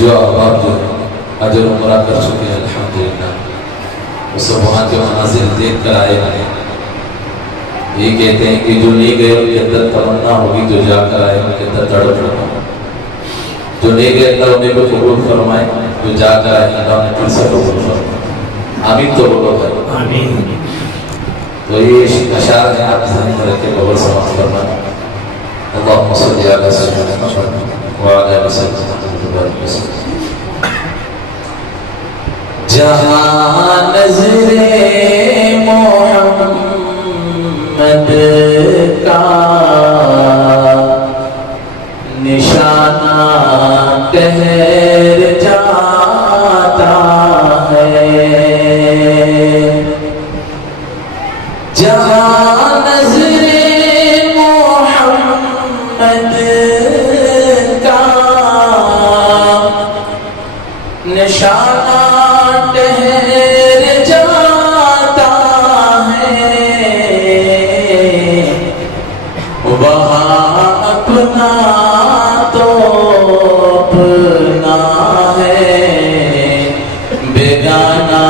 جو احباب جو اجر عمرہ کر چکے ہیں الحمدللہ، وہ سب وہاں کے مناظر دیکھ کر آئے ہیں۔ یہ کہتے ہیں کہ جو نہیں گئے ان کے اندر تمنا ہوگی، جو جا کر آئے ان کے اندر تڑپ ہوگا۔ جو نہیں گئے اللہ انہیں کو قبول فرمائے، جو جا کر آئے اللہ انہیں پھر سے قبول فرمائے۔ آمین تو بولو بھائی، آمین۔ تو یہ اشعار ہیں، آپ ذہن میں رکھ کے قبول سماعت فرمائیں۔ اللہم صلی علی سیدنا محمد وعلی آلِ سیدنا محمد وسلم۔ جہاں نظر محمد کا نشانہ ٹھہر جاتا ہے، جہاں نظر محمد کا نشانہ ٹھہر جاتا ہے، وہاں اپنا تو اپنا ہے، بیگانہ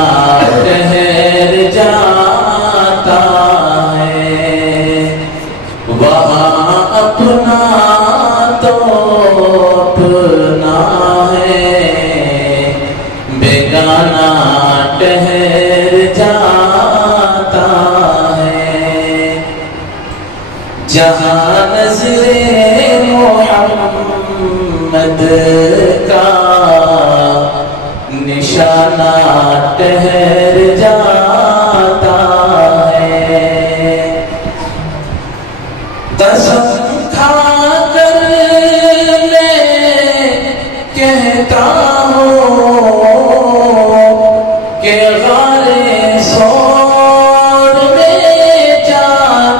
ٹھہر جاتا ہے، وہاں اپنا تو اپنا ہے، بیگانہ ٹھہر جاتا ہے، جہاں نظر محمد کا نشانہ ٹھہر جاتا ہے۔ قسم کھا کر میں کہتا ہوں کہ غار سور میں جا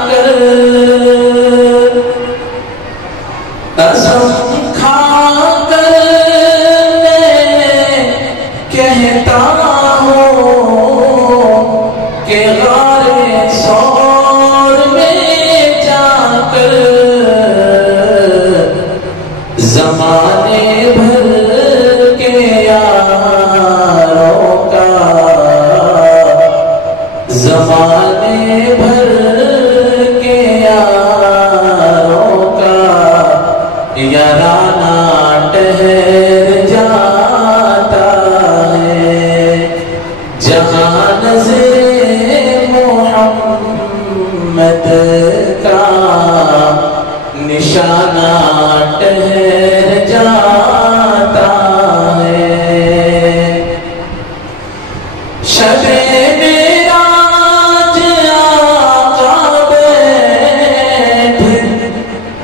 کر، قسم کھا کر میں کہتا ہوں کہ غار سور میں جا کر زمانے بھر کے یاروں کا، زمانے بھر کے یاروں کا یارانہ ٹھہر جاتا ہے، جہاں نظر محمد کا نشانہ ٹھہر جاتا ہے۔ شب معراج آقا بیٹھ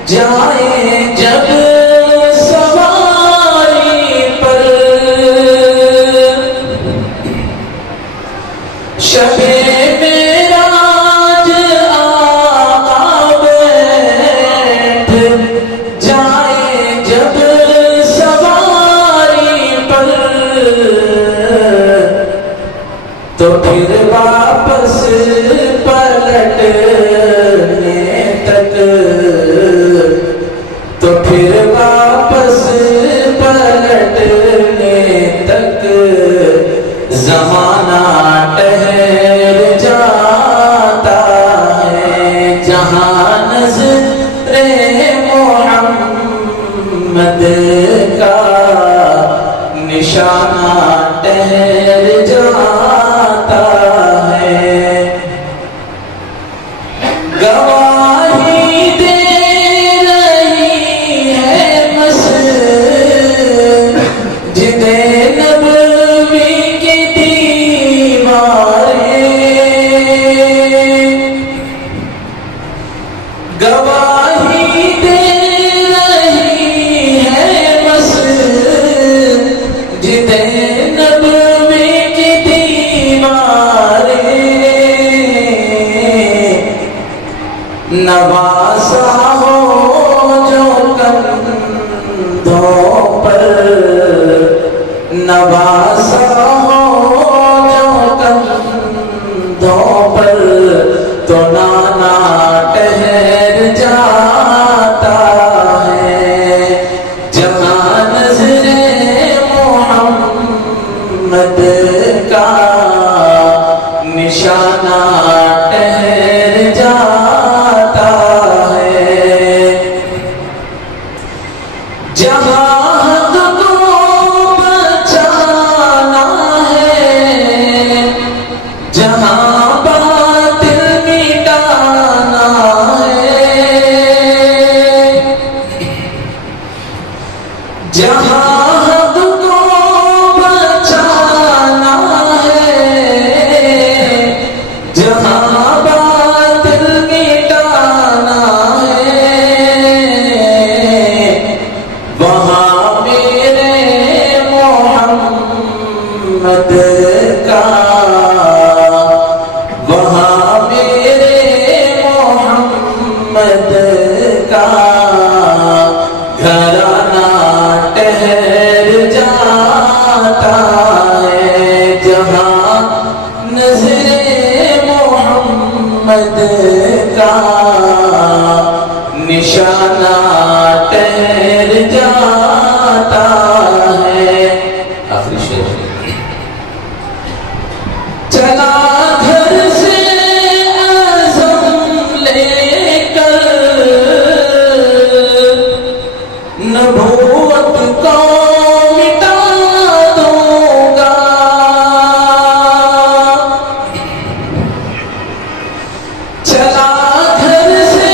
جائے جب سواری پر، شب معراج آقا بیٹھ جائے جب سواری پر، تو پھر واپس پلٹنے تک، تو پھر واپس پلٹنے تک زمانہ ٹھہر جاتا ہے، جہاں نظر محمد کا نشانہ ٹھہر جاتا ہے۔ گواہی دے رہی ہے مسجد نبوی کی دیواریں، گواہی دے رہی ہے مسجد نبوی کی دیواریں، نوازا ہو جو کندھوں پر، نوازا ہو جو کندھوں پر، تو نانا ٹھہر جاتا ہے، جہاں نظر کا نشانہ ٹھہر جاتا ہے، جہاں حق کو بچانا ہے، جہاں باطل مٹانا ہے، جہاں حق کو بچانا ہے، جہاں باطل مٹانا ہے، وہاں میرے محمد کا، وہاں میرے محمد کا گھرانہ ٹھہر جاتا ہے، جہاں نظر محمد کا نشانہ ٹھہر جاتا ہے۔ آخری شعر، چلا گھر سے عزم لے کر نبوت کو مٹا دوں گا، چلا گھر سے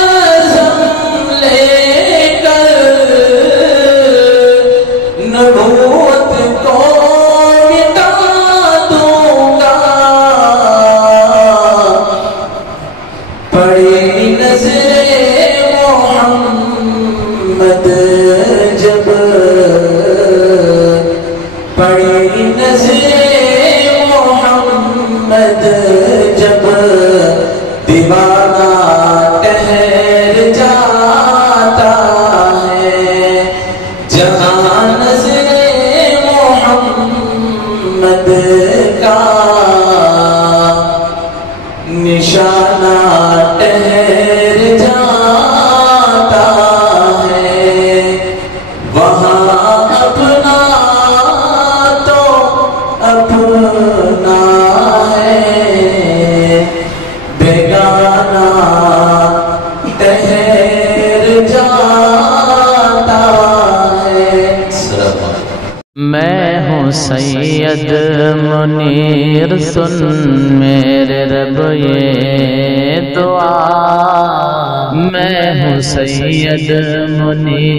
عزم لے کر نبوت کو مٹا دوں گا، پڑی نظر محمد جب، پڑی نظر محمد جب، دیوانہ ٹھہر جاتا ہے، جہاں نظر محمد کا نشانہ ٹھہر جاتا ہے، وہاں اپنا تو اپنا ہے، بیگانہ ٹھہر جاتا ہے۔ میں ہوں سید منیر، سن میرے رب یہ دعا، میں ہوں سید منیر۔